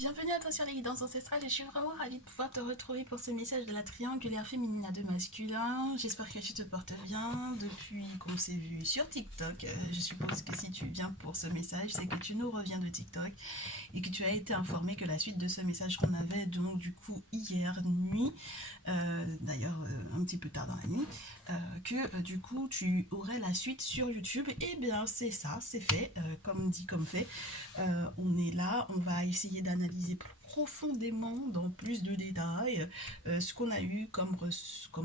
Bienvenue à toi sur les guidances ancestrales et je suis vraiment ravie de pouvoir te retrouver pour ce message de la triangulaire féminine à deux masculins. J'espère que tu te portes bien depuis qu'on s'est vu sur TikTok. Je suppose que si tu viens pour ce message, c'est que tu nous reviens de TikTok et que tu as été informé que la suite de ce message qu'on avait donc du coup hier nuit, d'ailleurs un petit peu tard dans la nuit, que du coup tu aurais la suite sur YouTube. Et bien c'est ça, c'est fait, comme dit comme fait. On est là, on va essayer d'analyser profondément, dans plus de détails, ce qu'on a eu comme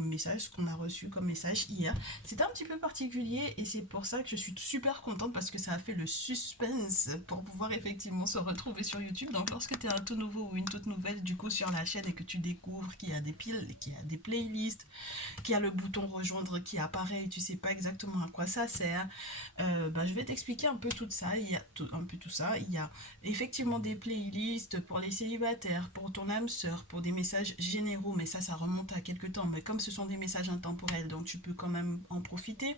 message, ce qu'on a reçu comme message hier. C'était un petit peu particulier et c'est pour ça que je suis super contente parce que ça a fait le suspense pour pouvoir effectivement se retrouver sur YouTube. Donc lorsque tu es un tout nouveau ou une toute nouvelle du coup sur la chaîne et que tu découvres qu'il y a des piles, qu'il y a des playlists, qu'il y a le bouton rejoindre qui apparaît et tu sais pas exactement à quoi ça sert, je vais t'expliquer un peu tout ça. Il y a un peu tout ça. Il y a effectivement des playlists pour les célibataires, pour ton âme sœur, pour des messages généraux, mais ça remonte à quelques temps. Mais comme ce sont des messages intemporels, donc tu peux quand même en profiter.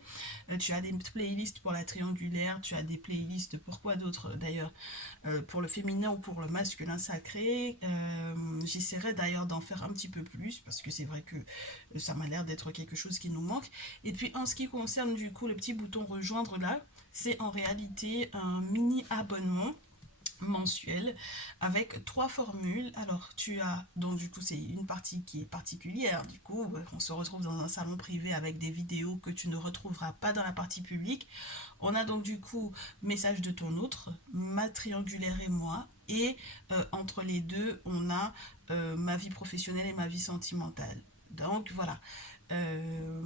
Tu as des playlists pour la triangulaire, tu as des playlists pour quoi d'autre d'ailleurs, pour le féminin ou pour le masculin sacré. J'essaierai d'ailleurs d'en faire un petit peu plus parce que c'est vrai que ça m'a l'air d'être quelque chose qui nous manque. Et puis en ce qui concerne du coup le petit bouton rejoindre là, c'est en réalité un mini abonnement mensuel avec trois formules. Alors tu as donc du coup c'est une partie qui est particulière, du coup on se retrouve dans un salon privé avec des vidéos que tu ne retrouveras pas dans la partie publique. On a donc du coup message de ton autre, ma triangulaire et moi, et entre les deux on a ma vie professionnelle et ma vie sentimentale. Donc voilà, euh,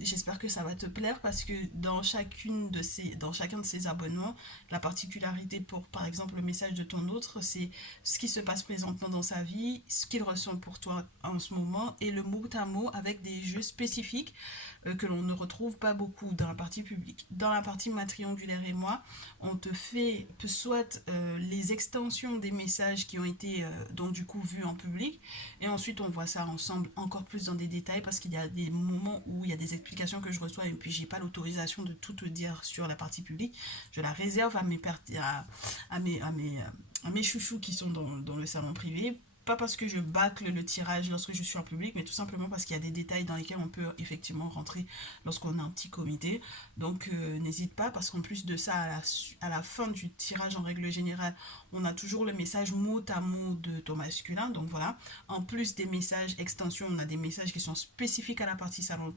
j'espère que ça va te plaire parce que dans chacun de ces abonnements, la particularité pour, par exemple, le message de ton autre, c'est ce qui se passe présentement dans sa vie, ce qu'il ressent pour toi en ce moment et le mot à mot avec des jeux spécifiques que l'on ne retrouve pas beaucoup dans la partie publique. Dans la partie ma triangulaire et moi, on te fait soit les extensions des messages qui ont été donc du coup vus en public et ensuite on voit ça ensemble encore plus dans des détails parce qu'il y a des moments où il y a des explications que je reçois et puis j'ai pas l'autorisation de tout te dire sur la partie publique. Je la réserve à mes chouchous qui sont dans le salon privé, pas parce que je bâcle le tirage lorsque je suis en public, mais tout simplement parce qu'il y a des détails dans lesquels on peut effectivement rentrer lorsqu'on a un petit comité. Donc n'hésite pas, parce qu'en plus de ça, à la fin du tirage en règle générale, on a toujours le message mot à mot de ton masculin. Donc voilà, en plus des messages extensions, on a des messages qui sont spécifiques à la partie salon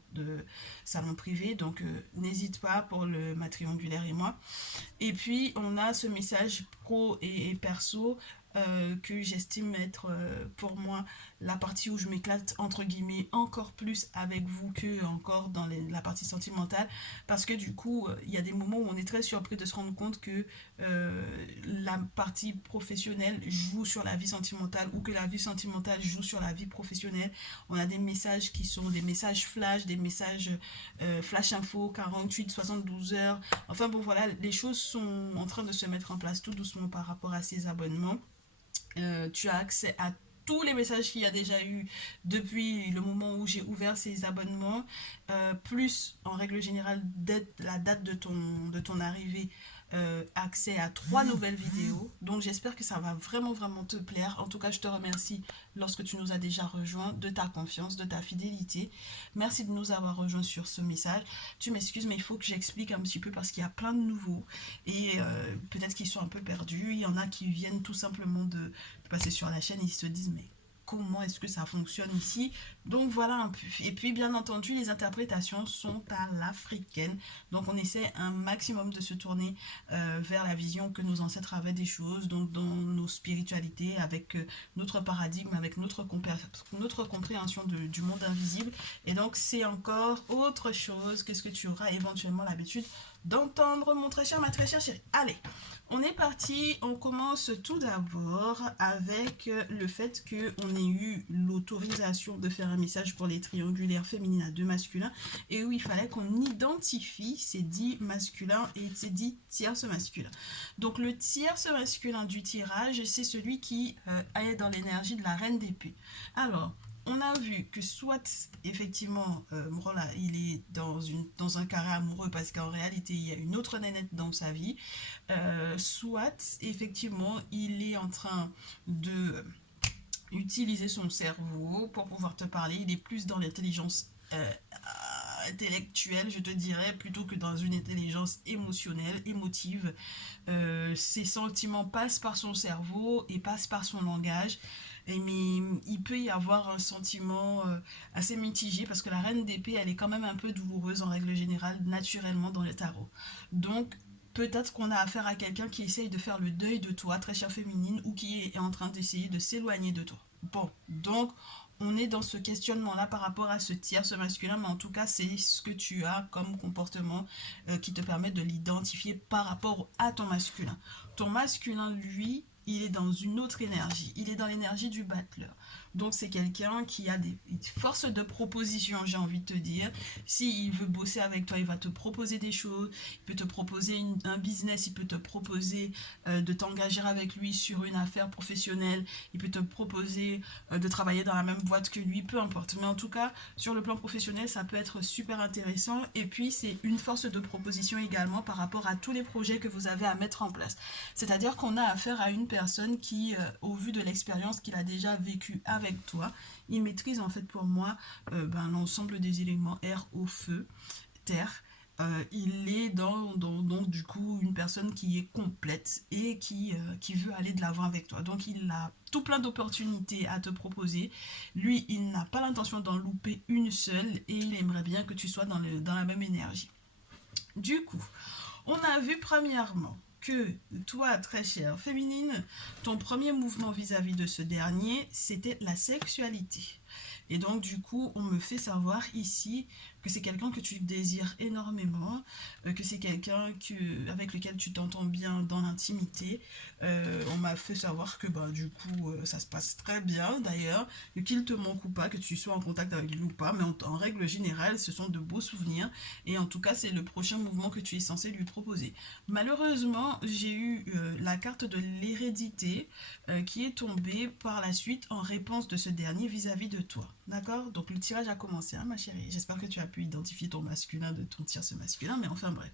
privé. Donc n'hésite pas pour le ma triangulaire et moi. Et puis, on a ce message pro et perso que j'estime être pour moi la partie où je m'éclate entre guillemets encore plus avec vous que encore dans la partie sentimentale parce que du coup il y a des moments où on est très surpris de se rendre compte que la partie professionnelle joue sur la vie sentimentale ou que la vie sentimentale joue sur la vie professionnelle. On a des messages qui sont des messages flash, des messages flash info 48 72 heures. Enfin bon voilà, les choses sont en train de se mettre en place tout doucement par rapport à ces abonnements. Tu as accès à tous les messages qu'il y a déjà eu depuis le moment où j'ai ouvert ces abonnements, plus en règle générale la date de ton arrivée, accès à trois nouvelles vidéos. Donc j'espère que ça va vraiment vraiment te plaire. En tout cas, je te remercie lorsque tu nous as déjà rejoints de ta confiance, de ta fidélité. Merci de nous avoir rejoints sur ce message. Tu m'excuses, mais il faut que j'explique un petit peu parce qu'il y a plein de nouveaux et peut-être qu'ils sont un peu perdus. Il y en a qui viennent tout simplement de passer sur la chaîne et ils se disent mais comment est-ce que ça fonctionne ici. Donc voilà un peu. Et puis bien entendu, les interprétations sont à l'africaine. Donc on essaie un maximum de se tourner vers la vision que nos ancêtres avaient des choses, donc dans nos spiritualités, avec notre paradigme, avec notre compréhension du monde invisible. Et donc c'est encore autre chose que ce que tu auras éventuellement l'habitude d'entendre, mon très cher, ma très chère chérie. Allez, on est parti, on commence tout d'abord avec le fait qu'on ait eu l'autorisation de faire un message pour les triangulaires féminines à deux masculins et où il fallait qu'on identifie ces dix masculins et ces dix tierces masculins. Donc le tierce masculin du tirage, c'est celui qui est dans l'énergie de la reine d'épée. Alors, on a vu que soit, effectivement, voilà, il est dans un carré amoureux parce qu'en réalité, il y a une autre nénette dans sa vie, soit, effectivement, il est en train de utiliser son cerveau pour pouvoir te parler. Il est plus dans l'intelligence intellectuelle, je te dirais, plutôt que dans une intelligence émotionnelle, émotive. Ses sentiments passent par son cerveau et passent par son langage. Mais il peut y avoir un sentiment assez mitigé parce que la reine d'épée, elle est quand même un peu douloureuse en règle générale, naturellement dans le tarot. Donc, peut-être qu'on a affaire à quelqu'un qui essaye de faire le deuil de toi, très chère féminine, ou qui est en train d'essayer de s'éloigner de toi. Bon, donc on est dans ce questionnement-là par rapport à ce tierce masculin, mais en tout cas, c'est ce que tu as comme comportement qui te permet de l'identifier par rapport à ton masculin. Ton masculin, lui, il est dans une autre énergie. Il est dans l'énergie du battleur. Donc, c'est quelqu'un qui a des forces de proposition, j'ai envie de te dire. S'il veut bosser avec toi, il va te proposer des choses. Il peut te proposer un business. Il peut te proposer de t'engager avec lui sur une affaire professionnelle. Il peut te proposer de travailler dans la même boîte que lui, peu importe. Mais en tout cas, sur le plan professionnel, ça peut être super intéressant. Et puis, c'est une force de proposition également par rapport à tous les projets que vous avez à mettre en place. C'est-à-dire qu'on a affaire à une personne qui, au vu de l'expérience qu'il a déjà vécue avec toi, il maîtrise en fait pour moi l'ensemble des éléments air, eau, feu, terre. Il est donc du coup une personne qui est complète et qui veut aller de l'avant avec toi. Donc il a tout plein d'opportunités à te proposer. Lui, il n'a pas l'intention d'en louper une seule et il aimerait bien que tu sois dans la même énergie. Du coup, on a vu premièrement que toi, très chère féminine, ton premier mouvement vis-à-vis de ce dernier, c'était la sexualité. Et donc, du coup, on me fait savoir ici que c'est quelqu'un que tu désires énormément, que c'est quelqu'un avec lequel tu t'entends bien dans l'intimité. On m'a fait savoir que bah, du coup, ça se passe très bien d'ailleurs, qu'il te manque ou pas, que tu sois en contact avec lui ou pas, mais en règle générale, ce sont de beaux souvenirs. Et en tout cas, c'est le prochain mouvement que tu es censé lui proposer. Malheureusement, j'ai eu la carte de l'hérédité qui est tombée par la suite en réponse de ce dernier vis-à-vis de toi. D'accord? Donc le tirage a commencé, hein, ma chérie. J'espère que tu as pu identifier ton masculin de ton tierce masculin, mais enfin bref.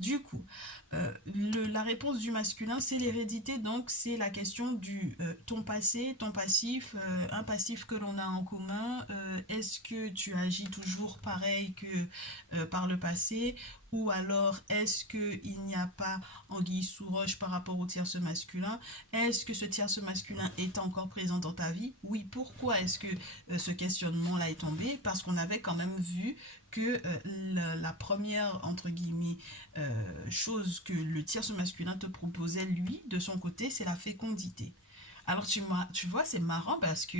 Du coup, la réponse du masculin, c'est l'hérédité, donc c'est la question du ton passé, ton passif, un passif que l'on a en commun. Est-ce que tu agis toujours pareil que par le passé? Ou alors, est-ce qu'il n'y a pas anguille sous roche par rapport au tierce masculin? Est-ce que ce tierce masculin est encore présent dans ta vie? Oui, pourquoi est-ce que ce questionnement-là est tombé? Parce qu'on avait quand même vu que la première, entre guillemets, chose que le tierce masculin te proposait, lui, de son côté, c'est la fécondité. Alors tu vois, c'est marrant parce que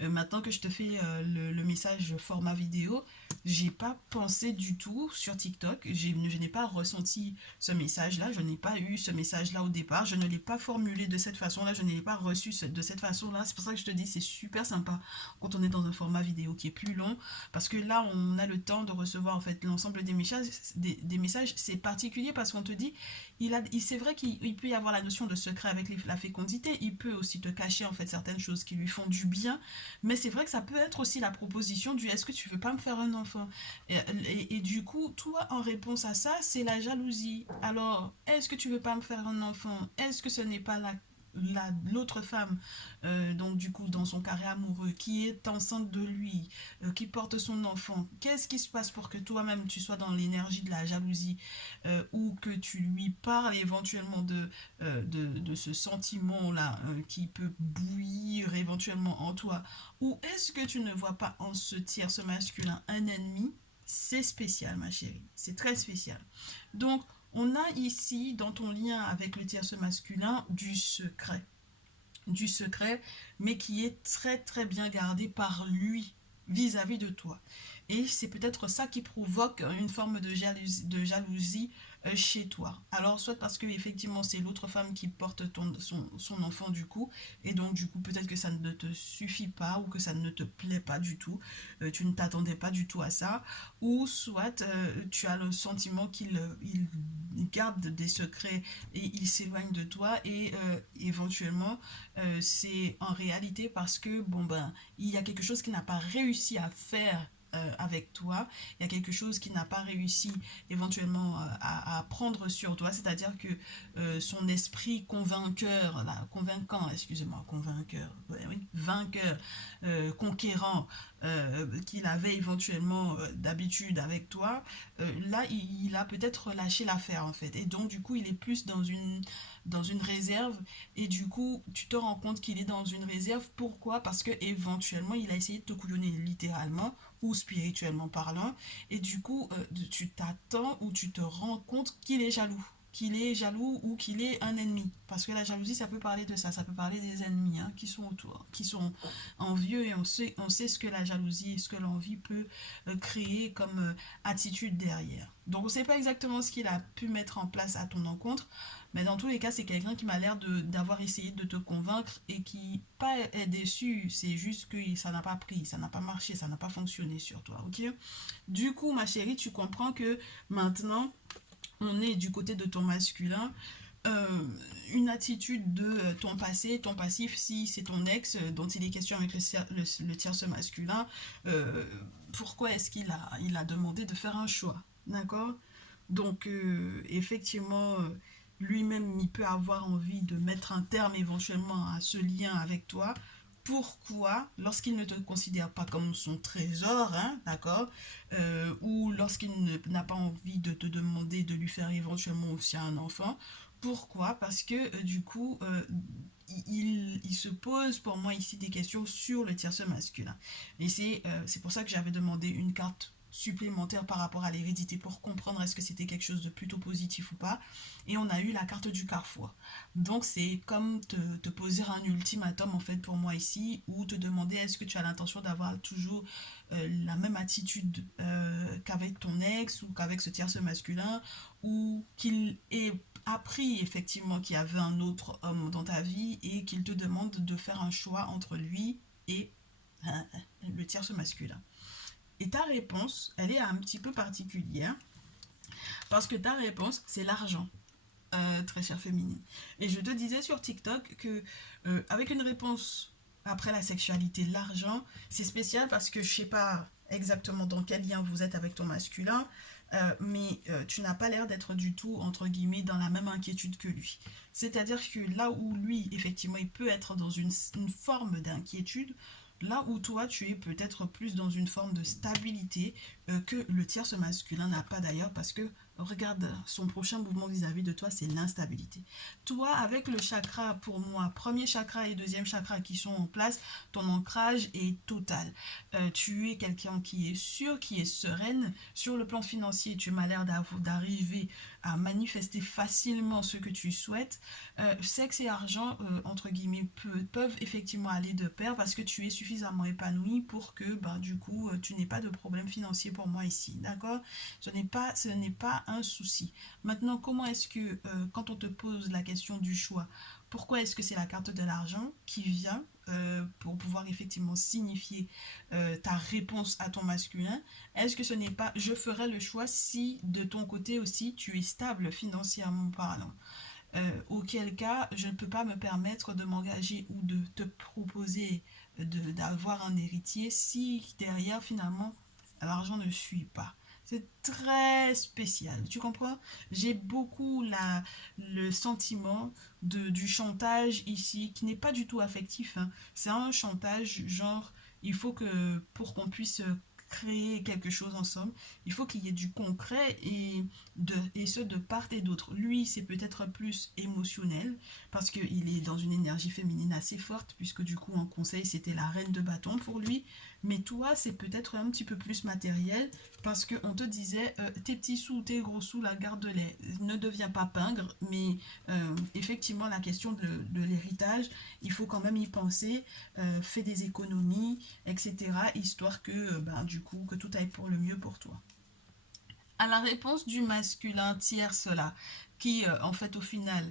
maintenant que je te fais le message format vidéo, j'ai pas pensé du tout sur TikTok, je n'ai pas ressenti ce message-là, je n'ai pas eu ce message-là au départ, je ne l'ai pas formulé de cette façon-là, je ne l'ai pas reçu de cette façon-là. C'est pour ça que je te dis c'est super sympa quand on est dans un format vidéo qui est plus long, parce que là on a le temps de recevoir en fait l'ensemble des messages. C'est particulier parce qu'on te dit, c'est vrai qu'il peut y avoir la notion de secret avec la fécondité, il peut aussi te cacher en fait certaines choses qui lui font du bien, mais c'est vrai que ça peut être aussi la proposition du est-ce que tu veux pas me faire un enfant? Et du coup, toi, en réponse à ça, c'est la jalousie. Alors, est-ce que tu veux pas me faire un enfant? Est-ce que ce n'est pas l'autre femme, donc du coup dans son carré amoureux, qui est enceinte de lui, qui porte son enfant? Qu'est-ce qui se passe pour que toi-même tu sois dans l'énergie de la jalousie, ou que tu lui parles éventuellement de ce sentiment-là qui peut bouillir éventuellement en toi? Ou est-ce que tu ne vois pas en ce tierce masculin un ennemi? C'est spécial, ma chérie. C'est très spécial. Donc, on a ici, dans ton lien avec le tierce masculin, du secret. Du secret, mais qui est très très bien gardé par lui vis-à-vis de toi. Et c'est peut-être ça qui provoque une forme de jalousie chez toi. Alors, soit parce que effectivement c'est l'autre femme qui porte son enfant du coup, et donc du coup peut-être que ça ne te suffit pas ou que ça ne te plaît pas du tout, tu ne t'attendais pas du tout à ça, ou soit tu as le sentiment qu'il garde des secrets et il s'éloigne de toi et éventuellement c'est en réalité parce que bon ben il y a quelque chose qu'il n'a pas réussi à faire avec toi, il y a quelque chose qui n'a pas réussi éventuellement à prendre sur toi, c'est-à-dire que son esprit convainqueur, là, convaincant, excusez-moi, convainqueur, ouais, oui, vainqueur, conquérant qu'il avait éventuellement d'habitude avec toi, là il a peut-être lâché l'affaire en fait, et donc du coup il est plus dans une réserve, et du coup tu te rends compte qu'il est dans une réserve. Pourquoi? Parce que éventuellement il a essayé de te couillonner littéralement ou spirituellement parlant, et du coup tu t'attends ou tu te rends compte qu'il est jaloux ou qu'il est un ennemi. Parce que la jalousie, ça peut parler de ça peut parler des ennemis hein, qui sont autour, qui sont envieux, et on sait ce que la jalousie et ce que l'envie peut créer comme attitude derrière. Donc on ne sait pas exactement ce qu'il a pu mettre en place à ton encontre, mais dans tous les cas, c'est quelqu'un qui m'a l'air d'avoir essayé de te convaincre et qui pas est déçu, c'est juste que ça n'a pas pris, ça n'a pas marché, ça n'a pas fonctionné sur toi, ok? Du coup, ma chérie, tu comprends que maintenant, on est du côté de ton masculin, euh, une attitude de ton passé, ton passif, si c'est ton ex dont il est question avec le tierce masculin, euh, pourquoi est-ce il a demandé de faire un choix, d'accord? Donc, effectivement, lui-même, il peut avoir envie de mettre un terme éventuellement à ce lien avec toi. Pourquoi, lorsqu'il ne te considère pas comme son trésor, hein, d'accord, ou lorsqu'il n'a pas envie de te demander de lui faire éventuellement aussi un enfant, pourquoi? Parce que du coup, il se pose pour moi ici des questions sur le tierce masculin. Et c'est pour ça que j'avais demandé une carte supplémentaire par rapport à l'hérédité pour comprendre est-ce que c'était quelque chose de plutôt positif ou pas. Et on a eu la carte du carrefour. Donc c'est comme te poser un ultimatum en fait pour moi ici, ou te demander est-ce que tu as l'intention d'avoir toujours la même attitude qu'avec ton ex ou qu'avec ce tierce masculin, ou qu'il ait appris effectivement qu'il y avait un autre homme dans ta vie et qu'il te demande de faire un choix entre lui et le tierce masculin. Et ta réponse, elle est un petit peu particulière, parce que ta réponse, c'est l'argent, très chère féminine. Et je te disais sur TikTok que avec une réponse après la sexualité, l'argent, c'est spécial parce que je sais pas exactement dans quel lien vous êtes avec ton masculin, mais tu n'as pas l'air d'être du tout, entre guillemets, dans la même inquiétude que lui. C'est-à-dire que là où lui, effectivement, il peut être dans une forme d'inquiétude, là où toi, tu es peut-être plus dans une forme de stabilité que le tierce masculin n'a pas d'ailleurs, parce que regarde, son prochain mouvement vis-à-vis de toi, c'est l'instabilité. Toi, avec le chakra, pour moi, premier chakra et deuxième chakra qui sont en place, ton ancrage est total. Tu es quelqu'un qui est sûr, qui est sereine. Sur le plan financier, tu m'as l'air d'arriver à manifester facilement ce que tu souhaites. Sexe et argent, entre guillemets, peuvent effectivement aller de pair, parce que tu es suffisamment épanoui pour que, ben, du coup, tu n'aies pas de problème financier pour moi ici, d'accord? Ce n'est pas un souci. Maintenant, comment est-ce que, quand on te pose la question du choix, pourquoi est-ce que c'est la carte de l'argent qui vient pour pouvoir effectivement signifier ta réponse à ton masculin? Est-ce que ce n'est pas je ferai le choix si de ton côté aussi tu es stable financièrement parlant? Auquel cas, je ne peux pas me permettre de m'engager ou de te proposer d'avoir un héritier si derrière, finalement, l'argent ne suit pas. C'est très spécial, tu comprends? J'ai beaucoup le sentiment du chantage ici, qui n'est pas du tout affectif, hein. C'est un chantage genre, il faut que pour qu'on puisse créer quelque chose ensemble, il faut qu'il y ait du concret, et ce de part et d'autre. Lui, c'est peut-être plus émotionnel parce qu'il est dans une énergie féminine assez forte, puisque du coup en conseil c'était la reine de bâton pour lui. Mais toi, c'est peut-être un petit peu plus matériel, parce qu'on te disait tes petits sous, tes gros sous, la garde-les, ne deviens pas pingre. Mais effectivement, la question de l'héritage, il faut quand même y penser, fais des économies, etc., histoire que ben, du coup que tout aille pour le mieux pour toi. À la réponse du masculin tierce là, qui en fait au final,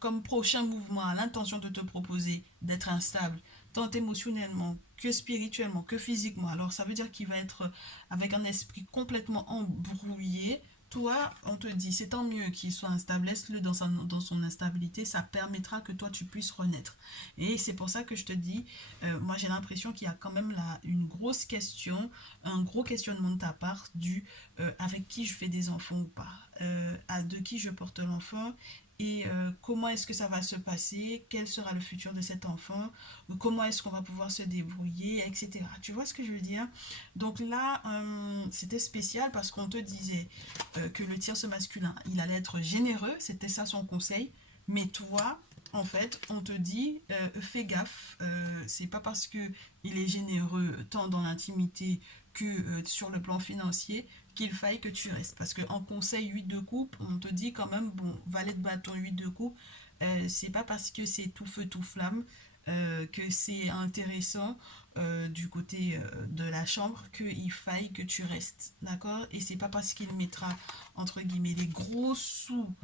comme prochain mouvement, a l'intention de te proposer d'être instable, tant émotionnellement que spirituellement, que physiquement. Alors ça veut dire qu'il va être avec un esprit complètement embrouillé. Toi, on te dit, c'est tant mieux qu'il soit instable, laisse-le dans son instabilité, ça permettra que toi tu puisses renaître. Et c'est pour ça que je te dis, moi j'ai l'impression qu'il y a quand même là une grosse question, un gros questionnement de ta part du avec qui je fais des enfants ou pas, de qui je porte l'enfant et comment est-ce que ça va se passer, quel sera le futur de cet enfant, comment est-ce qu'on va pouvoir se débrouiller, etc. Tu vois ce que je veux dire? Donc là, c'était spécial parce qu'on te disait que le tierce masculin, il allait être généreux, c'était ça son conseil, mais toi, en fait, on te dit, fais gaffe, c'est pas parce que il est généreux tant dans l'intimité que sur le plan financier qu'il faille que tu restes. Parce qu'en conseil 8 de coupe, on te dit quand même, bon, valet de bâton 8 de coupe, c'est pas parce que c'est tout feu tout flamme que c'est intéressant du côté de la chambre qu'il faille que tu restes, d'accord? Et c'est pas parce qu'il mettra entre guillemets les gros sous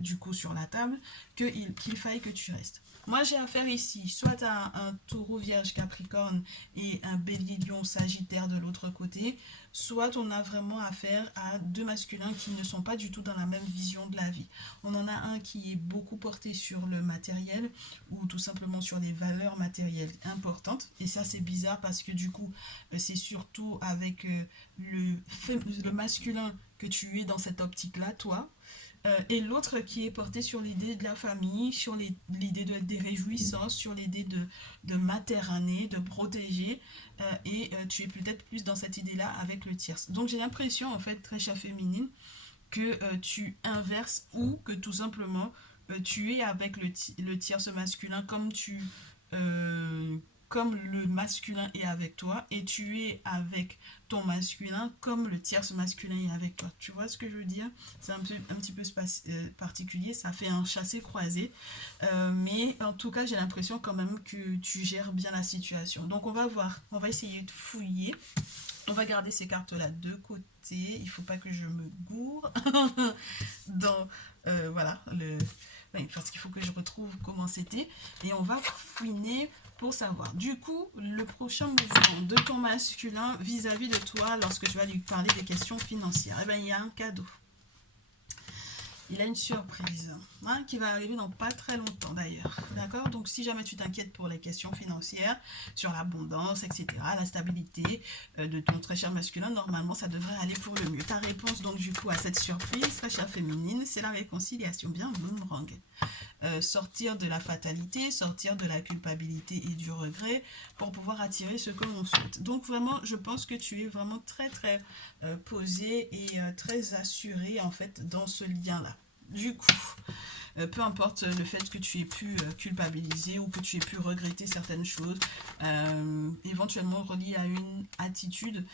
du coup sur la table qu'il faille que tu restes. Moi j'ai affaire ici soit à un taureau vierge capricorne et un bélier lion sagittaire de l'autre côté, soit on a vraiment affaire à deux masculins qui ne sont pas du tout dans la même vision de la vie. On en a un qui est beaucoup porté sur le matériel ou tout simplement sur les valeurs matérielles importantes. Et ça c'est bizarre parce que du coup c'est surtout avec le masculin que tu es dans cette optique-là, toi. Et l'autre qui est porté sur l'idée de la famille, sur l'idée des réjouissances, sur l'idée de materner, de protéger, et tu es peut-être plus dans cette idée-là avec le tierce. Donc j'ai l'impression, en fait, très chère féminine, que tu inverses ou que tout simplement tu es avec le tierce masculin euh, comme le masculin est avec toi et tu es avec ton masculin comme le tierce masculin est avec toi. Tu vois ce que je veux dire? C'est un petit peu particulier, ça fait un chassé-croisé. Mais en tout cas, j'ai l'impression quand même que tu gères bien la situation. Donc on va voir, on va essayer de fouiller. On va garder ces cartes-là de côté. Il ne faut pas que je me gourre dans voilà oui, parce qu'il faut que je retrouve comment c'était et on va fouiner pour savoir. Du coup, le prochain mouvement de ton masculin vis-à-vis de toi lorsque tu vas lui parler des questions financières, eh bien, il y a un cadeau. Il a une surprise hein, qui va arriver dans pas très longtemps d'ailleurs. D'accord? Donc si jamais tu t'inquiètes pour les questions financières, sur l'abondance, etc., la stabilité de ton très cher masculin, normalement ça devrait aller pour le mieux. Ta réponse donc du coup à cette surprise, très chère féminine, c'est la réconciliation. Bien, boomerang. Sortir de la fatalité, sortir de la culpabilité et du regret pour pouvoir attirer ce que l'on souhaite. Donc vraiment, je pense que tu es vraiment très très posé et très assuré en fait dans ce lien-là. Du coup, peu importe le fait que tu aies pu culpabiliser ou que tu aies pu regretter certaines choses, éventuellement reliées à une attitude,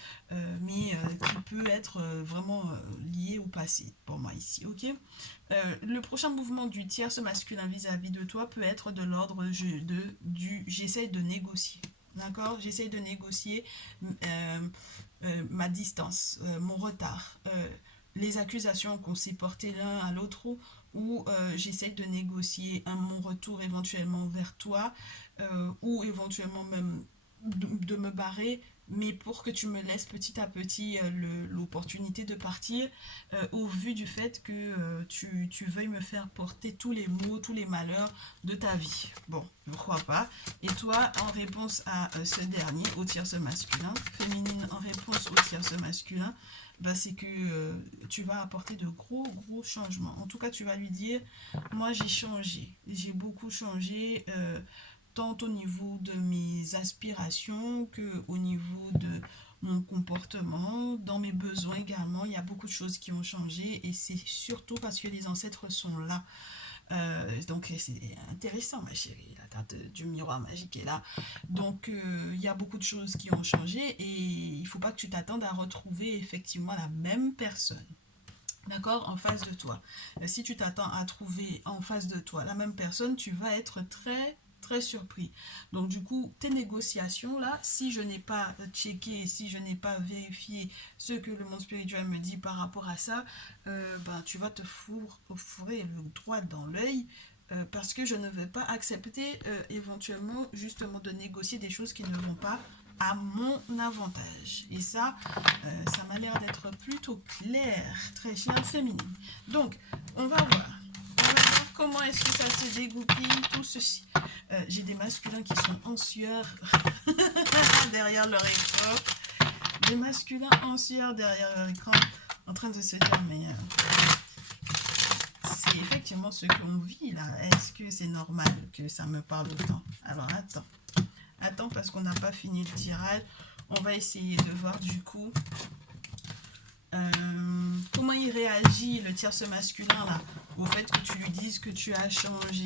mais qui peut être vraiment liée au passé, pour moi ici, ok? Le prochain mouvement du tierce masculin vis-à-vis de toi peut être de l'ordre du j'essaye de négocier. D'accord? J'essaye de négocier ma distance, mon retard, les accusations qu'on s'est portées l'un à l'autre ou j'essaye de négocier mon retour éventuellement vers toi ou éventuellement même de me barrer mais pour que tu me laisses petit à petit l'opportunité de partir au vu du fait que tu veuilles me faire porter tous les maux, tous les malheurs de ta vie. Bon, je ne crois pas. Et toi, en réponse à ce dernier, au tierce masculin, féminine en réponse au tierce masculin, bah, c'est que tu vas apporter de gros changements. En tout cas, tu vas lui dire, moi j'ai changé, j'ai beaucoup changé, tant au niveau de mes aspirations que au niveau de mon comportement, dans mes besoins également. Il y a beaucoup de choses qui ont changé et c'est surtout parce que les ancêtres sont là. Donc c'est intéressant ma chérie, la carte du miroir magique est là. Donc il y a beaucoup de choses qui ont changé et il ne faut pas que tu t'attendes à retrouver effectivement la même personne. D'accord, en face de toi. Si tu t'attends à trouver en face de toi la même personne, tu vas être très très surpris. Donc du coup, tes négociations là, si je n'ai pas checké, si je n'ai pas vérifié ce que le monde spirituel me dit par rapport à ça, ben, tu vas te fourrer le droit dans l'œil. Parce que je ne vais pas accepter éventuellement justement de négocier des choses qui ne vont pas à mon avantage. Et ça, ça m'a l'air d'être plutôt clair, très chère féminine. Donc, on va voir. On va voir comment est-ce que ça se dégoupille, tout ceci. J'ai des masculins qui sont en sueur derrière leur écran. Des masculins en sueur derrière leur écran, en train de se dire, mais c'est effectivement ce qu'on vit là. Est-ce que c'est normal que ça me parle autant? Alors, attends. Attends, parce qu'on n'a pas fini le tirage. On va essayer de voir du coup comment il réagit, le tierce masculin là, au fait que tu lui dises que tu as changé.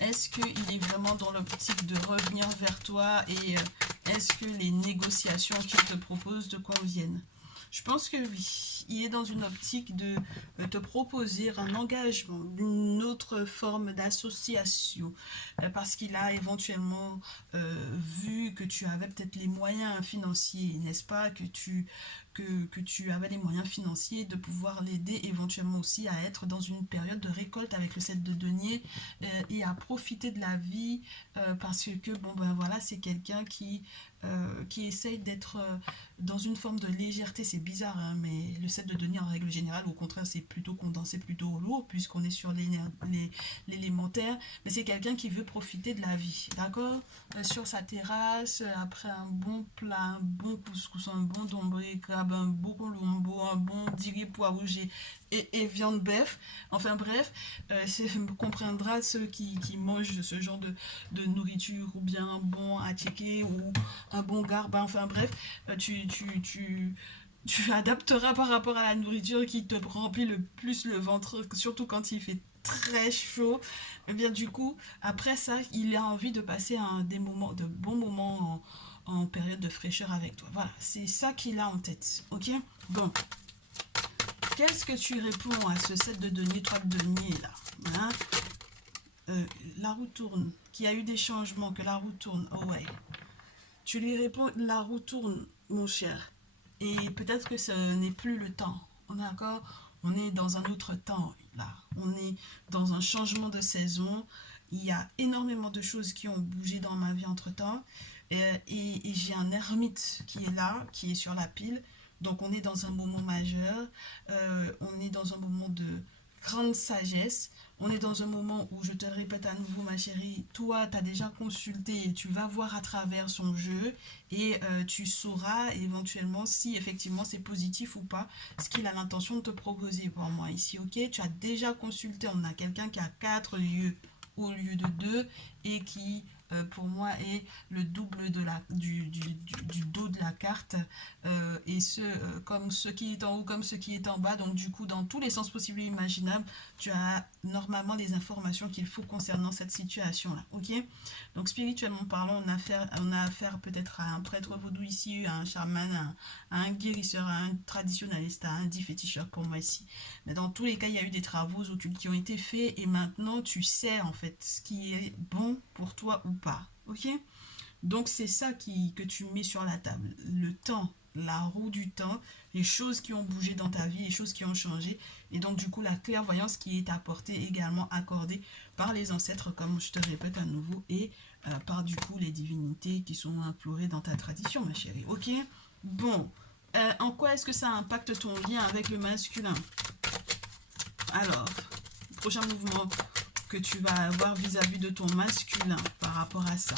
Est-ce qu'il est vraiment dans l'optique de revenir vers toi et est-ce que les négociations qu'il te propose te conviennent? Je pense que oui, il est dans une optique de te proposer un engagement, une autre forme d'association, parce qu'il a éventuellement vu que tu avais peut-être les moyens financiers, n'est-ce pas, que tu avais les moyens financiers de pouvoir l'aider éventuellement aussi à être dans une période de récolte avec le 7 de denier et à profiter de la vie parce que, bon, ben voilà, c'est quelqu'un qui essaye d'être dans une forme de légèreté. C'est bizarre, hein, mais le 7 de denier en règle générale, au contraire, c'est plutôt condensé, plutôt lourd, puisqu'on est sur l'élémentaire. Mais c'est quelqu'un qui veut profiter de la vie, d'accord, sur sa terrasse, après un bon plat, un bon couscous, un bon dombré, crabe, un bon colombo, un bon diri pois rouge et viande bœuf. Enfin bref, comprendra ceux qui mangent ce genre de nourriture, ou bien un bon attiqué, ou un bon garba, enfin bref, tu adapteras par rapport à la nourriture qui te remplit le plus le ventre, surtout quand il fait très chaud. Et bien du coup, après ça, il a envie de passer des moments, de bons moments en période de fraîcheur avec toi. Voilà, c'est ça qu'il a en tête, ok? Bon, qu'est-ce que tu réponds à ce set de deniers, 3 de deniers là, hein? La roue tourne, qu'il y a eu des changements, que la roue tourne, oh ouais. Tu lui réponds, la roue tourne, mon cher. Et peut-être que ce n'est plus le temps. On est d'accord? On est dans un autre temps, là. On est dans un changement de saison. Il y a énormément de choses qui ont bougé dans ma vie entre-temps. Et j'ai un ermite qui est là, qui est sur la pile. Donc on est dans un moment majeur. On est dans un moment de grande sagesse. On est dans un moment où, je te le répète à nouveau, ma chérie, toi, tu as déjà consulté, tu vas voir à travers son jeu et tu sauras éventuellement si effectivement c'est positif ou pas, ce qu'il a l'intention de te proposer pour moi ici, ok? Tu as déjà consulté, on a quelqu'un qui a 4 lieux au lieu de 2 et qui pour moi est le double du dos de la carte et comme ce qui est en haut comme ce qui est en bas, donc du coup dans tous les sens possibles et imaginables tu as normalement les informations qu'il faut concernant cette situation là, ok? Donc spirituellement parlant, on a affaire peut-être à un prêtre vaudou ici, à un chaman, à un guérisseur, à un traditionnaliste, à un dit féticheur pour moi ici. Mais dans tous les cas, il y a eu des travaux occultes qui ont été faits et maintenant tu sais en fait ce qui est bon pour toi ou pas, ok? Donc c'est ça que tu mets sur la table, le temps, la roue du temps, les choses qui ont bougé dans ta vie, les choses qui ont changé, et donc du coup la clairvoyance qui est apportée également accordée par les ancêtres, comme je te répète à nouveau, et par du coup les divinités qui sont implorées dans ta tradition, ma chérie, ok? Bon, en quoi est-ce que ça impacte ton lien avec le masculin? Alors, prochain mouvement que tu vas avoir vis-à-vis de ton masculin par rapport à ça.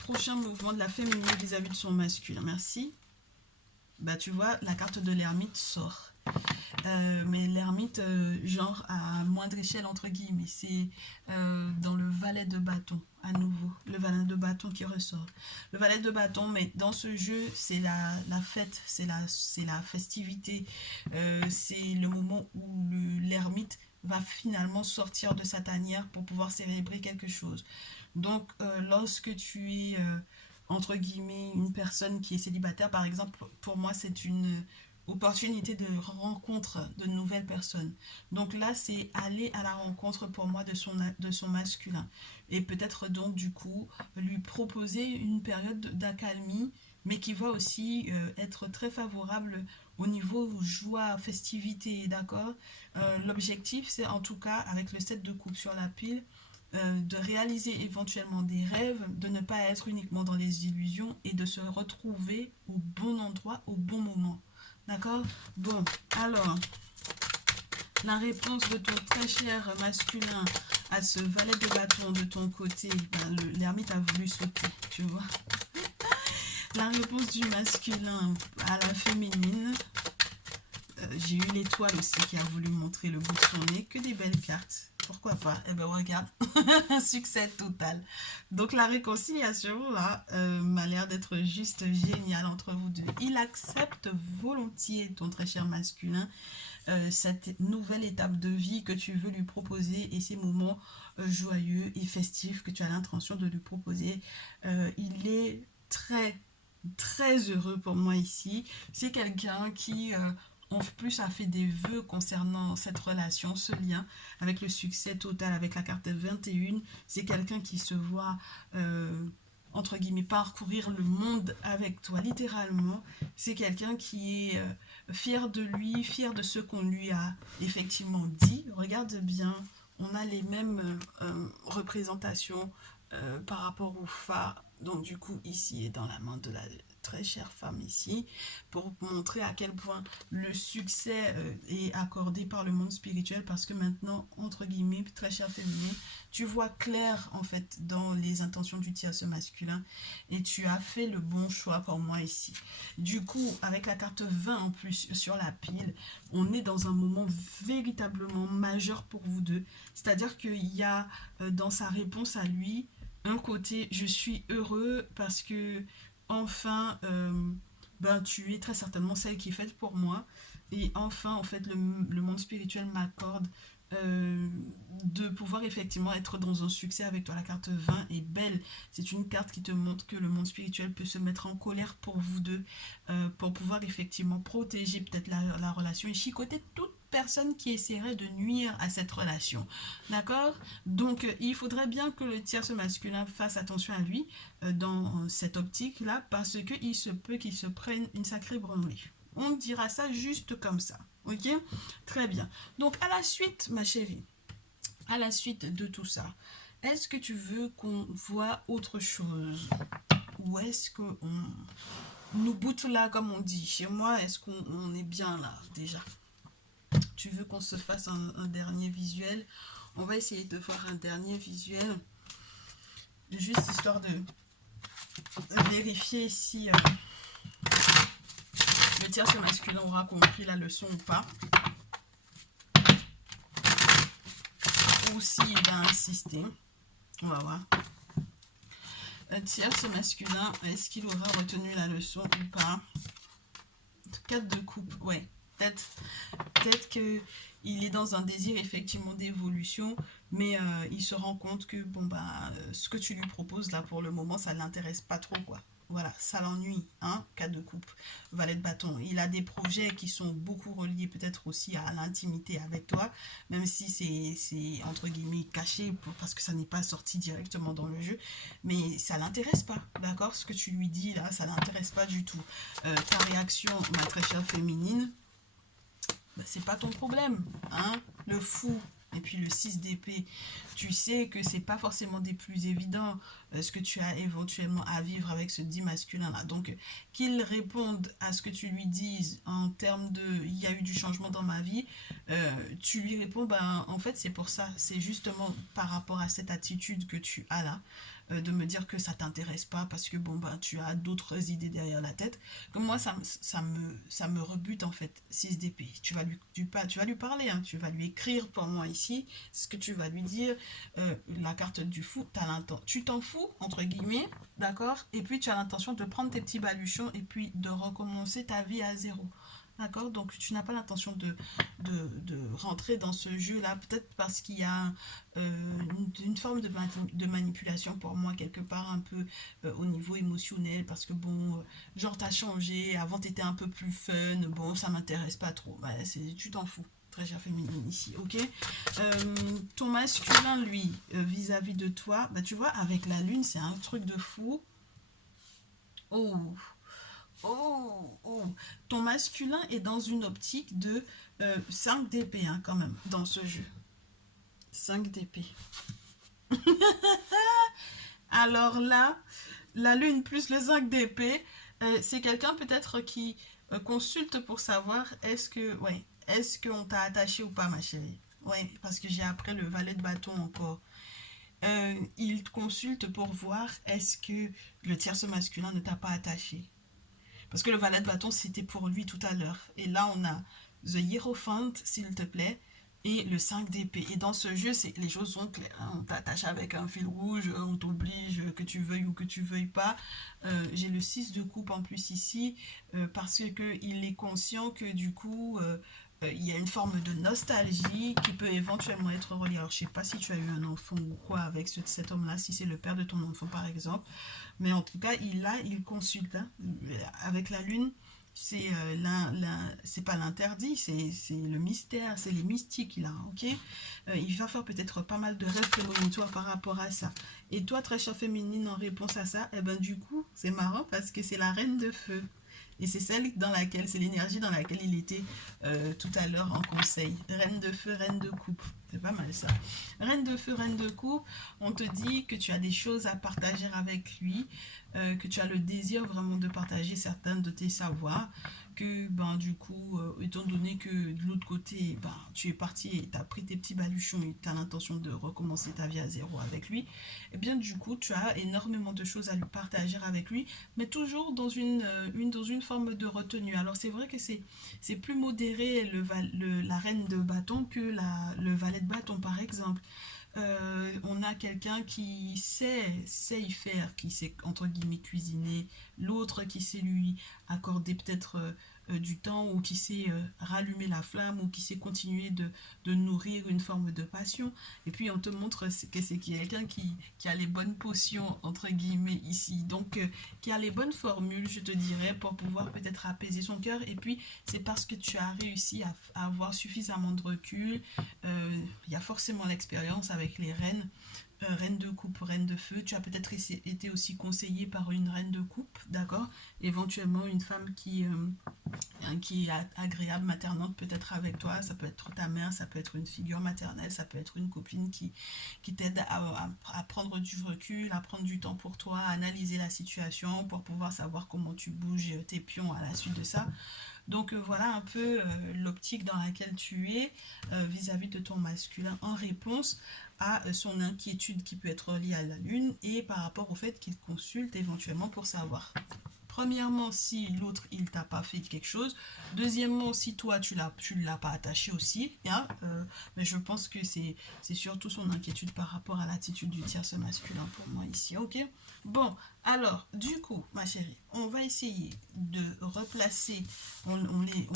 Prochain mouvement de la féminine vis-à-vis de son masculin. Merci. Bah tu vois, la carte de l'ermite sort. Mais l'ermite, genre à moindre échelle entre guillemets, c'est dans le valet de bâton à nouveau, le valet de bâton qui ressort. Le valet de bâton, mais dans ce jeu, c'est la fête, c'est la festivité, c'est le moment où l'ermite va finalement sortir de sa tanière pour pouvoir célébrer quelque chose. Donc, lorsque tu es, entre guillemets, une personne qui est célibataire, par exemple, pour moi, c'est une opportunité de rencontre de nouvelles personnes. Donc là, c'est aller à la rencontre pour moi de son masculin. Et peut-être donc du coup lui proposer une période d'accalmie, mais qui va aussi être très favorable au niveau joie, festivité, d'accord. L'objectif, c'est en tout cas, avec le 7 de coupe sur la pile, de réaliser éventuellement des rêves, de ne pas être uniquement dans les illusions et de se retrouver au bon endroit, au bon moment. D'accord. Bon, alors, la réponse de ton très cher masculin à ce valet de bâton de ton côté, ben, l'ermite a voulu sauter, tu vois. La réponse du masculin à la féminine, j'ai eu l'étoile aussi qui a voulu montrer le bout de son nez, que des belles cartes. Pourquoi pas? Eh ben regarde, un succès total. Donc la réconciliation là m'a l'air d'être juste géniale entre vous deux. Il accepte volontiers, ton très cher masculin, cette nouvelle étape de vie que tu veux lui proposer et ces moments joyeux et festifs que tu as l'intention de lui proposer. Il est très heureux pour moi ici. C'est quelqu'un qui en plus a fait des vœux concernant cette relation, ce lien, avec le succès total, avec la carte 21. C'est quelqu'un qui se voit entre guillemets parcourir le monde avec toi, littéralement. C'est quelqu'un qui est fier de lui, fier de ce qu'on lui a effectivement dit. Regarde bien, on a les mêmes représentations par rapport au phare. Donc du coup, ici est dans la main de la très chère femme ici, pour montrer à quel point le succès est accordé par le monde spirituel, parce que maintenant, entre guillemets, très chère féminine, tu vois clair en fait dans les intentions du tierce masculin et tu as fait le bon choix pour moi ici. Du coup, avec la carte 20 en plus sur la pile, on est dans un moment véritablement majeur pour vous deux. C'est-à-dire qu'il y a dans sa réponse à lui un côté je suis heureux parce que enfin ben, tu es très certainement celle qui est faite pour moi, et enfin en fait le monde spirituel m'accorde euh, de pouvoir effectivement être dans un succès avec toi. La carte 20 est belle, c'est une carte qui te montre que le monde spirituel peut se mettre en colère pour vous deux, pour pouvoir effectivement protéger peut-être la relation et chicoter toute personne qui essaierait de nuire à cette relation. D'accord. Donc il faudrait bien que le tierce masculin fasse attention à lui dans cette optique-là, parce qu'il se peut qu'il se prenne une sacrée branlée. On dira ça juste comme ça. Ok. Très bien. Donc à la suite, ma chérie, à la suite de tout ça, est-ce que tu veux qu'on voit autre chose? Ou est-ce qu'on nous boute là, comme on dit chez moi? Est-ce qu'on est bien là déjà? Tu veux qu'on se fasse un dernier visuel? On va essayer de voir un dernier visuel, juste histoire de vérifier si le tierce masculin aura compris la leçon ou pas, ou s'il va insister. On va voir. Le tierce masculin, est-ce qu'il aura retenu la leçon ou pas? 4 de coupe, ouais. Peut-être qu'il est dans un désir effectivement d'évolution, mais il se rend compte que bon bah ce que tu lui proposes là pour le moment, ça ne l'intéresse pas trop, quoi. Voilà, ça l'ennuie, hein, 4 de coupe, valet de bâton. Il a des projets qui sont beaucoup reliés peut-être aussi à l'intimité avec toi, même si c'est entre guillemets caché parce que ça n'est pas sorti directement dans le jeu, mais ça l'intéresse pas, d'accord? Ce que tu lui dis là, ça l'intéresse pas du tout. Ta réaction, ma très chère féminine, bah, c'est pas ton problème, hein? Le fou et puis le 6 d'épée, tu sais que c'est pas forcément des plus évidents ce que tu as éventuellement à vivre avec ce dit masculin là. Donc qu'il réponde à ce que tu lui dises en termes de il y a eu du changement dans ma vie, tu lui réponds ben en fait c'est pour ça, c'est justement par rapport à cette attitude que tu as là, de me dire que ça t'intéresse pas parce que bon ben tu as d'autres idées derrière la tête. Comme moi ça me rebute en fait. 6 d'épée, tu vas lui parler, hein, tu vas lui écrire pour moi ici ce que tu vas lui dire. La carte du fou, tu t'en fous entre guillemets, d'accord, et puis tu as l'intention de prendre tes petits baluchons et puis de recommencer ta vie à zéro, D'accord? Donc, tu n'as pas l'intention de rentrer dans ce jeu-là, peut-être parce qu'il y a une forme de manipulation pour moi, quelque part, un peu au niveau émotionnel, parce que bon, genre, t'as changé, avant t'étais un peu plus fun, bon, ça m'intéresse pas trop. Bah, tu t'en fous. Très chère féminine ici, ok. Ton masculin, lui, vis-à-vis de toi, bah, tu vois, avec la lune, c'est un truc de fou. Oh, oh. Ton masculin est dans une optique de 5 d'épée, hein, quand même, dans ce jeu. 5 d'épée. Alors là, la lune plus le 5 d'épée, c'est quelqu'un peut-être qui consulte pour savoir est-ce qu'on t'a attaché ou pas, ma chérie. Ouais, parce que j'ai après le valet de bâton encore. Il consulte pour voir est-ce que le tierce masculin ne t'a pas attaché. Parce que le valet de bâton, c'était pour lui tout à l'heure. Et là, on a The Hierophant, s'il te plaît, et le 5 d'épée. Et dans ce jeu, les choses sont claires, hein. On t'attache avec un fil rouge, on t'oblige, que tu veuilles ou que tu veuilles pas. J'ai le 6 de coupe en plus ici, parce qu'il est conscient que du coup, il y a une forme de nostalgie qui peut éventuellement être reliée. Alors, je sais pas si tu as eu un enfant ou quoi avec cet homme-là, si c'est le père de ton enfant par exemple. Mais en tout cas, il consulte, hein. Avec la lune. C'est pas l'interdit, c'est le mystère, c'est les mystiques là, ok. Il va faire peut-être pas mal de rêves prémonitoires par rapport à ça. Et toi, très chère féminine, en réponse à ça, eh ben du coup, c'est marrant parce que c'est la reine de feu. Et c'est celle dans laquelle, c'est l'énergie dans laquelle il était tout à l'heure en conseil. Reine de feu, reine de coupe. C'est pas mal ça. Reine de feu, reine de coupe, on te dit que tu as des choses à partager avec lui, que tu as le désir vraiment de partager certains de tes savoirs, que ben du coup, étant donné que de l'autre côté, ben, tu es parti et tu as pris tes petits baluchons et tu as l'intention de recommencer ta vie à zéro avec lui, et bien du coup, tu as énormément de choses à lui partager avec lui, mais toujours dans dans une forme de retenue. Alors c'est vrai que c'est plus modéré la reine de bâton que le valet de bâton par exemple. On a quelqu'un qui sait y faire, qui sait entre guillemets cuisiner, l'autre qui sait lui accorder peut-être du temps ou qui sait rallumer la flamme ou qui sait continuer de nourrir une forme de passion. Et puis on te montre que c'est quelqu'un qui a les bonnes potions entre guillemets ici, donc qui a les bonnes formules, je te dirais, pour pouvoir peut-être apaiser son cœur. Et puis c'est parce que tu as réussi à avoir suffisamment de recul. Il y a forcément l'expérience avec les reines, reine de coupe, reine de feu. Tu as peut-être été aussi conseillé par une reine de coupe, d'accord. Éventuellement une femme qui est agréable, maternante peut-être avec toi. Ça peut être ta mère, ça peut être une figure maternelle, ça peut être une copine qui t'aide à prendre du recul, à prendre du temps pour toi, à analyser la situation pour pouvoir savoir comment tu bouges tes pions à la suite de ça. Donc voilà un peu l'optique dans laquelle tu es vis-à-vis de ton masculin en réponse à son inquiétude qui peut être liée à la lune et par rapport au fait qu'il consulte éventuellement pour savoir. Premièrement, si l'autre il t'a pas fait quelque chose. Deuxièmement, si toi tu l'as pas attaché aussi, hein, mais je pense que c'est surtout son inquiétude par rapport à l'attitude du tierce masculin pour moi ici, ok. Bon, alors du coup, ma chérie, on va essayer de replacer. On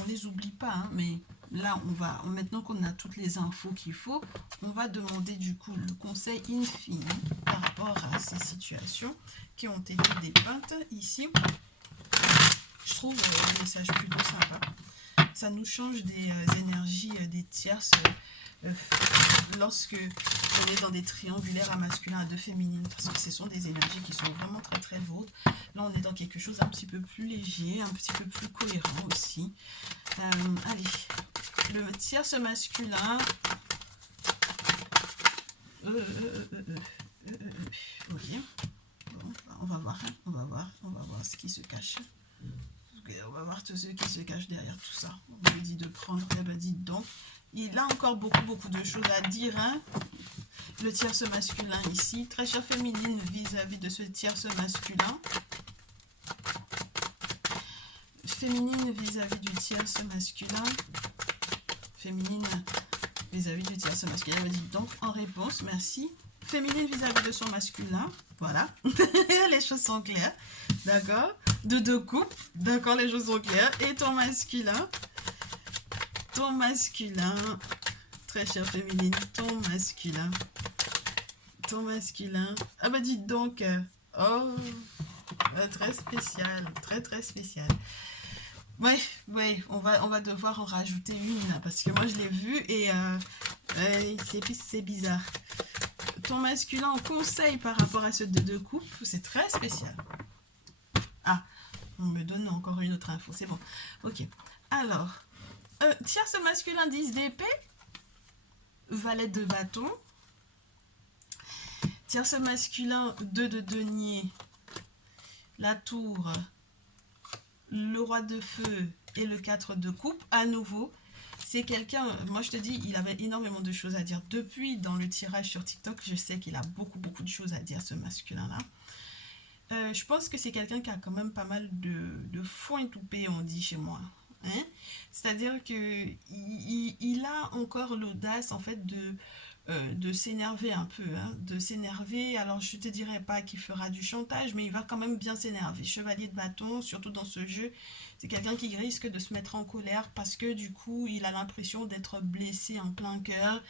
les oublie pas, hein, mais là maintenant qu'on a toutes les infos qu'il faut, on va demander du coup le conseil infini par rapport à ces situations qui ont été dépeintes ici. Je trouve le message plutôt sympa. Ça nous change des énergies des tierces lorsque on est dans des triangulaires à masculin à deux féminines, parce que ce sont des énergies qui sont vraiment très très lourdes. Là on est dans quelque chose un petit peu plus léger, un petit peu plus cohérent aussi. Allez, le tierce masculin. Ok. Bon, on va voir, hein. on va voir ce qui se cache. On va voir tous ceux qui se cachent derrière tout ça. On lui dit de prendre, eh ben dites donc. Il a encore beaucoup de choses à dire, hein. Le tierce masculin ici, très chère féminine vis-à-vis de ce tierce masculin. Féminine vis-à-vis du tierce masculin. Féminine vis-à-vis du tierce masculin. Elle me dit donc en réponse, merci. Féminine vis-à-vis de son masculin. Voilà. Les choses sont claires. D'accord. De deux coupes. D'accord, les choses sont claires. Et ton masculin. ton masculin, très chère féminine, ton masculin. Ah bah dites donc, oh, très spécial, très très spécial. Ouais, ouais, on va devoir en rajouter une, parce que moi je l'ai vu et ouais, c'est bizarre. Ton masculin en conseil par rapport à ce deux coupe, c'est très spécial. Ah, on me donne encore une autre info, c'est bon. Ok, alors, tierce masculin 10 d'épée, valet de bâton, tierce masculin 2 de denier, la tour, le roi de feu et le 4 de coupe. À nouveau, c'est quelqu'un, moi je te dis, il avait énormément de choses à dire. Depuis, dans le tirage sur TikTok, je sais qu'il a beaucoup de choses à dire, ce masculin-là. Je pense que c'est quelqu'un qui a quand même pas mal de foin toupé, on dit chez moi. Hein. C'est-à-dire que il a encore l'audace en fait de s'énerver un peu, hein, de s'énerver. Alors je te dirais pas qu'il fera du chantage, mais il va quand même bien s'énerver. Chevalier de bâton, surtout dans ce jeu, c'est quelqu'un qui risque de se mettre en colère parce que du coup il a l'impression d'être blessé en plein cœur,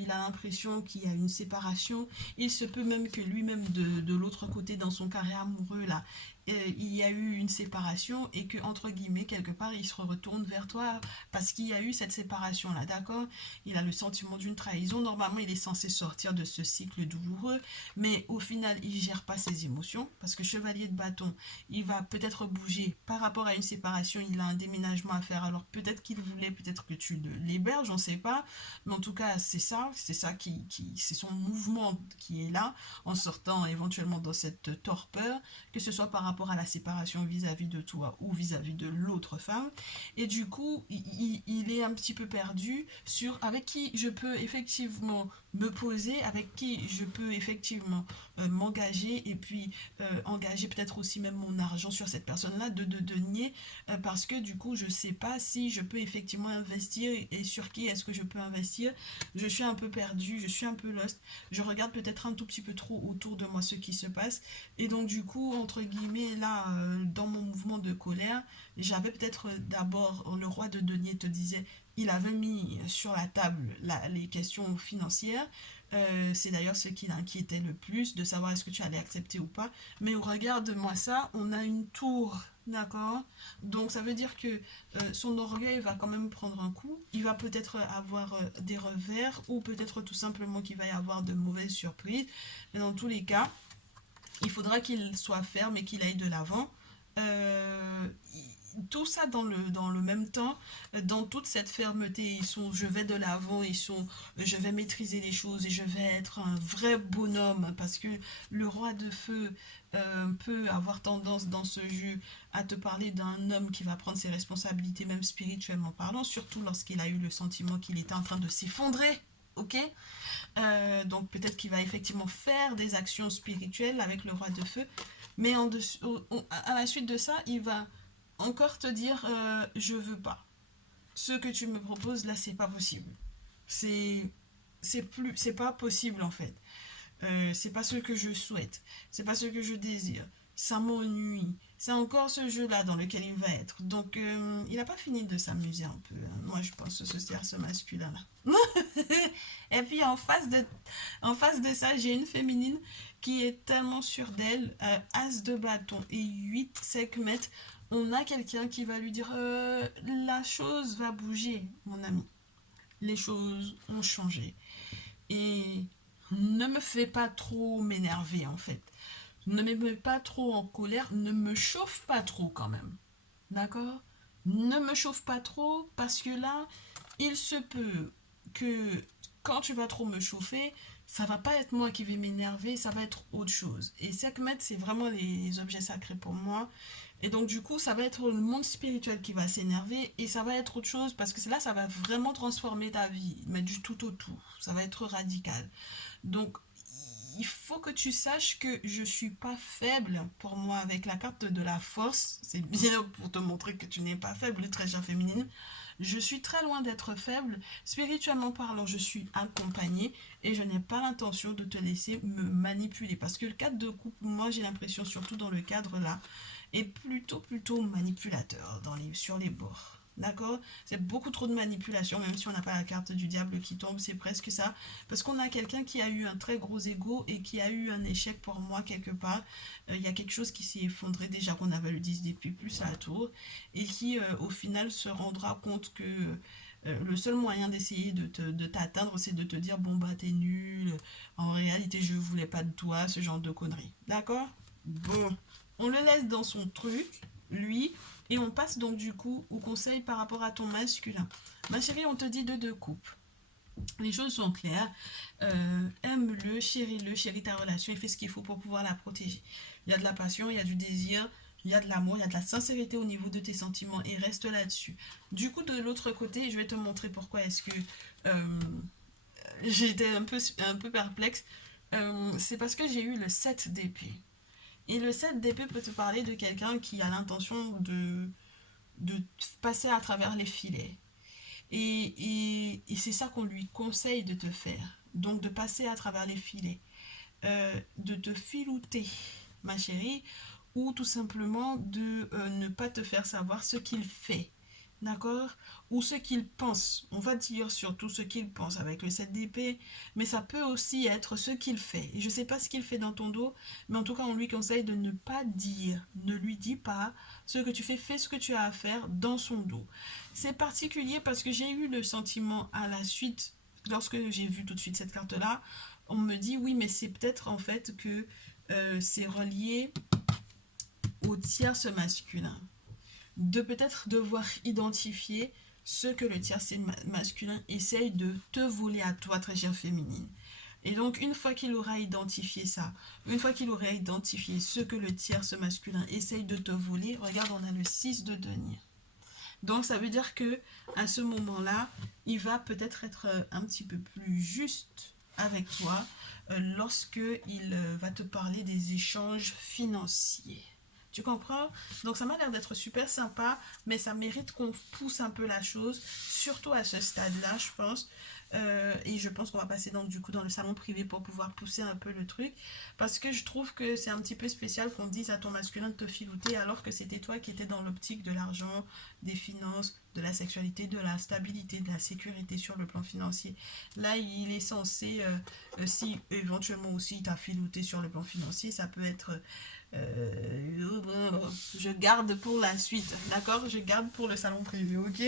il a l'impression qu'il y a une séparation. Il se peut même que lui-même de l'autre côté dans son carré amoureux là, il y a eu une séparation et que entre guillemets quelque part il se retourne vers toi parce qu'il y a eu cette séparation là, d'accord. Il a le sentiment d'une trahison. Normalement, il est censé sortir de ce cycle douloureux, mais au final, il ne gère pas ses émotions parce que chevalier de bâton, il va peut-être bouger par rapport à une séparation. Il a un déménagement à faire. Alors peut-être qu'il voulait, peut-être que tu l'héberges, on ne sait pas. Mais en tout cas, c'est ça c'est son mouvement qui est là en sortant éventuellement dans cette torpeur, que ce soit par rapport à la séparation vis-à-vis de toi ou vis-à-vis de l'autre femme. Et du coup, il est un petit peu perdu sur avec qui je peux effectivement me poser, avec qui je peux effectivement m'engager et puis engager peut-être aussi même mon argent sur cette personne-là de nier parce que du coup je sais pas si je peux effectivement investir et sur qui est-ce que je peux investir. Je suis un peu perdu, je suis un peu lost, je regarde peut-être un tout petit peu trop autour de moi ce qui se passe et donc du coup entre guillemets là dans mon mouvement de colère j'avais peut-être d'abord le roi de denier te disait il avait mis sur la table les questions financières. C'est d'ailleurs ce qui l'inquiétait le plus, de savoir est-ce que tu allais accepter ou pas. Mais regarde-moi ça, on a une tour, d'accord. Donc ça veut dire que son orgueil va quand même prendre un coup. Il va peut-être avoir des revers ou peut-être tout simplement qu'il va y avoir de mauvaises surprises. Mais dans tous les cas, il faudra qu'il soit ferme et qu'il aille de l'avant. Euh, tout ça dans le même temps, dans toute cette fermeté, ils sont je vais de l'avant, ils sont je vais maîtriser les choses et je vais être un vrai bonhomme parce que le roi de feu peut avoir tendance dans ce jeu à te parler d'un homme qui va prendre ses responsabilités, même spirituellement parlant, surtout lorsqu'il a eu le sentiment qu'il était en train de s'effondrer. Ok. Donc peut-être qu'il va effectivement faire des actions spirituelles avec le roi de feu, mais à la suite de ça, il va encore te dire je veux pas. Ce que tu me proposes là, c'est pas possible. C'est c'est pas possible en fait. C'est pas ce que je souhaite. C'est pas ce que je désire. Ça m'ennuie. C'est encore ce jeu-là dans lequel il va être. Donc, il n'a pas fini de s'amuser un peu, hein. Moi, je pense que ce masculin-là. Et puis, en face de ça, j'ai une féminine qui est tellement sûre d'elle. As de bâton et 8 segments. On a quelqu'un qui va lui dire la chose va bouger, mon ami. Les choses ont changé. Et ne me fais pas trop m'énerver en fait. Ne me mets pas trop en colère, ne me chauffe pas trop quand même. D'accord. Ne me chauffe pas trop parce que là, il se peut que quand tu vas trop me chauffer, ça va pas être moi qui vais m'énerver, ça va être autre chose. Et Sekhmet, c'est vraiment les objets sacrés pour moi. Et donc du coup, ça va être le monde spirituel qui va s'énerver et ça va être autre chose parce que c'est là, ça va vraiment transformer ta vie, mais du tout au tout. Ça va être radical. Donc il faut que tu saches que je suis pas faible pour moi avec la carte de la force. C'est bien pour te montrer que tu n'es pas faible, très chère féminine. Je suis très loin d'être faible. Spirituellement parlant, je suis accompagnée et je n'ai pas l'intention de te laisser me manipuler. Parce que le cadre de couple, moi j'ai l'impression, surtout dans le cadre là, est plutôt manipulateur sur les bords. D'accord? C'est beaucoup trop de manipulation, même si on n'a pas la carte du diable qui tombe, c'est presque ça. Parce qu'on a quelqu'un qui a eu un très gros ego et qui a eu un échec pour moi quelque part. Il y a quelque chose qui s'est effondré déjà qu'on avait le 10 depuis plus à la tour. Et qui au final se rendra compte que le seul moyen d'essayer de t'atteindre, c'est de te dire bon bah t'es nul, en réalité je voulais pas de toi, ce genre de conneries. D'accord? Bon, on le laisse dans son truc, lui, et on passe donc du coup au conseil par rapport à ton masculin. Ma chérie, on te dit de deux coupes. Les choses sont claires. Aime-le, chéris ta relation et fais ce qu'il faut pour pouvoir la protéger. Il y a de la passion, il y a du désir, il y a de l'amour, il y a de la sincérité au niveau de tes sentiments et reste là-dessus. Du coup, de l'autre côté, je vais te montrer pourquoi est-ce que euh, j'ai été un peu perplexe. C'est parce que j'ai eu le 7 d'épée. Et le 7 d'épée peut te parler de quelqu'un qui a l'intention de passer à travers les filets. Et c'est ça qu'on lui conseille de te faire. Donc de passer à travers les filets. De te filouter, ma chérie, ou tout simplement de ne pas te faire savoir ce qu'il fait. D'accord? Ou ce qu'il pense. On va dire surtout ce qu'il pense avec le 7 d'épée, mais ça peut aussi être ce qu'il fait. Et je ne sais pas ce qu'il fait dans ton dos, mais en tout cas, on lui conseille de ne pas dire, ne lui dis pas ce que tu fais ce que tu as à faire dans son dos. C'est particulier parce que j'ai eu le sentiment à la suite, lorsque j'ai vu tout de suite cette carte-là, on me dit oui, mais c'est peut-être en fait que c'est relié au tierce masculin. De peut-être devoir identifier ce que le tierce masculin essaye de te voler à toi, très chère féminine. Et donc, une fois qu'il aura identifié ça, une fois qu'il aura identifié ce que le tierce masculin essaye de te voler, regarde, on a le 6 de denier. Donc, ça veut dire que à ce moment-là, il va peut-être être un petit peu plus juste avec toi lorsque il va te parler des échanges financiers. Tu comprends? Donc ça m'a l'air d'être super sympa, mais ça mérite qu'on pousse un peu la chose, surtout à ce stade-là, je pense. Et je pense qu'on va passer donc du coup dans le salon privé pour pouvoir pousser un peu le truc. Parce que je trouve que c'est un petit peu spécial qu'on dise à ton masculin de te filouter alors que c'était toi qui étais dans l'optique de l'argent, des finances, de la sexualité, de la stabilité, de la sécurité sur le plan financier. Là, il est censé, si éventuellement aussi il t'a filouté sur le plan financier, ça peut être je garde pour la suite, d'accord? Je garde pour le salon privé, ok?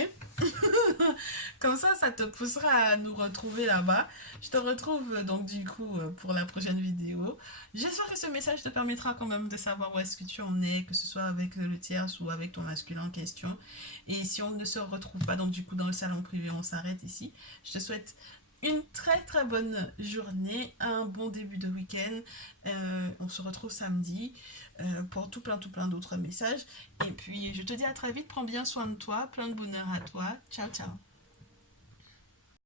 Comme ça te poussera à nous retrouver là-bas. Je te retrouve donc du coup pour la prochaine vidéo. J'espère que ce message te permettra quand même de savoir où est-ce que tu en es, que ce soit avec le tierce ou avec ton masculin en question. Et si on ne se retrouve pas donc du coup dans le salon privé, on s'arrête ici. Je te souhaite une très très bonne journée, un bon début de week-end. On se retrouve samedi pour tout plein d'autres messages. Et puis je te dis à très vite, prends bien soin de toi, plein de bonheur à toi. Ciao ciao.